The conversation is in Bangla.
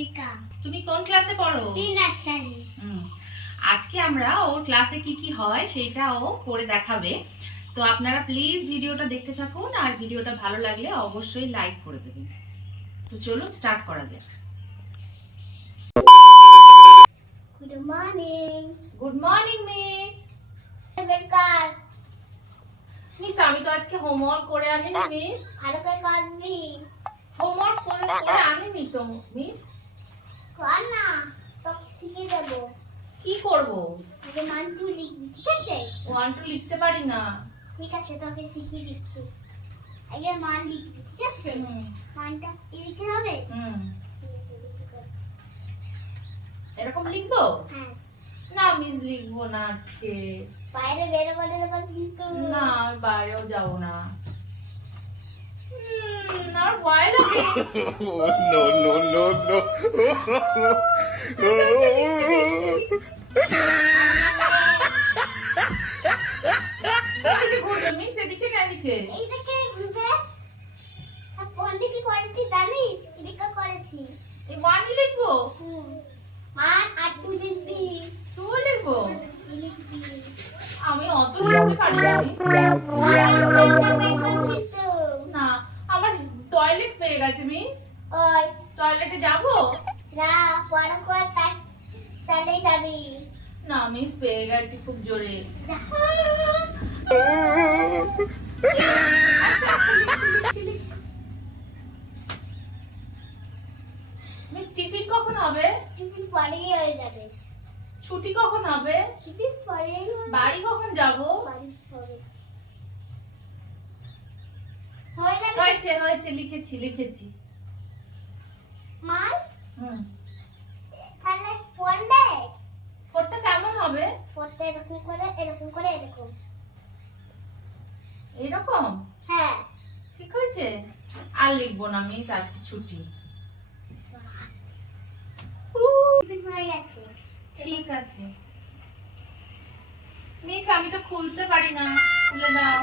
দীপিকা। তুমি কোন ক্লাসে পড়ো? নার্সারি। আজকে আমরা ওর ক্লাসে কি কি হয় সেটা ও করে দেখাবে। তো আপনারা প্লিজ ভিডিওটা দেখতে থাকুন, আর ভিডিওটা ভালো লাগলে অবশ্যই লাইক করে দেবেন। তো চলুন স্টার্ট করা যাক। Good morning. Good morning miss. বেকার মিস আমি তো আজকে হোমওয়ার্ক করে আনিনি মিস। ভালো করে করবি। হোমওয়ার্ক করে আনিনি তো মিস। কর না, তোকে শিখিয়ে দেবো। কি করব? আগে মান টু লিখবি, ঠিক আছে? 1 2 লিখতে পারি না। ঠিক আছে, তোকে শিখিয়ে দিচ্ছি। আগে মান লিখবি, ঠিক আছে? মানটা লিখতে হবে। এরকম লিখবো? হ্যাঁ। না মিস লিখবো না আজকে। বাইরে বেরো বলে দেবো কিন্তু। না আমি বাইরেও যাবো না। আর ভয় লাগে। No, no, no, no. এদিকে ঘুরবে মিস, এদিকে না এদিকে? এইটাকে ঘুরবে। আর কোন দিকে করেছি জানিস? এদিকে করেছি। এই 1 লিখবো? মান আর টু লিখবি। 2 লিখবো? লিখবি। আমি অত লিখতে পারি না মিস। না, আমার টয়লেট পেয়ে গেছে মিস। ওই টয়লেটে যাবো? যা পড়া কর, তাহলেই যাবি। না মিস, পেয়ে গেছি খুব জোরে। যা। আচ্ছা, লিখছি। মিস টিফিন কখন হবে? টিফিন পরেই হয়ে যাবে। ছুটি কখন হবে? ছুটি পরেই হবে। বাড়ি কখন যাবো? বাড়ি হবে। হয়ে যাবে। হয়েছে লিখেছি। মান হুম। তাহলে ফোন দে। ফোনটা কেমন হবে? ফোনটা এরকম করে এরকম। এরকম? হ্যাঁ। ঠিক হয়েছে? আর লিখবো না মিস, আজকে ছুটি। টিফিন হয়ে গেছে। ঠিক আছে মিস, আমি তো খুলতে পারি না, খুলে দাও।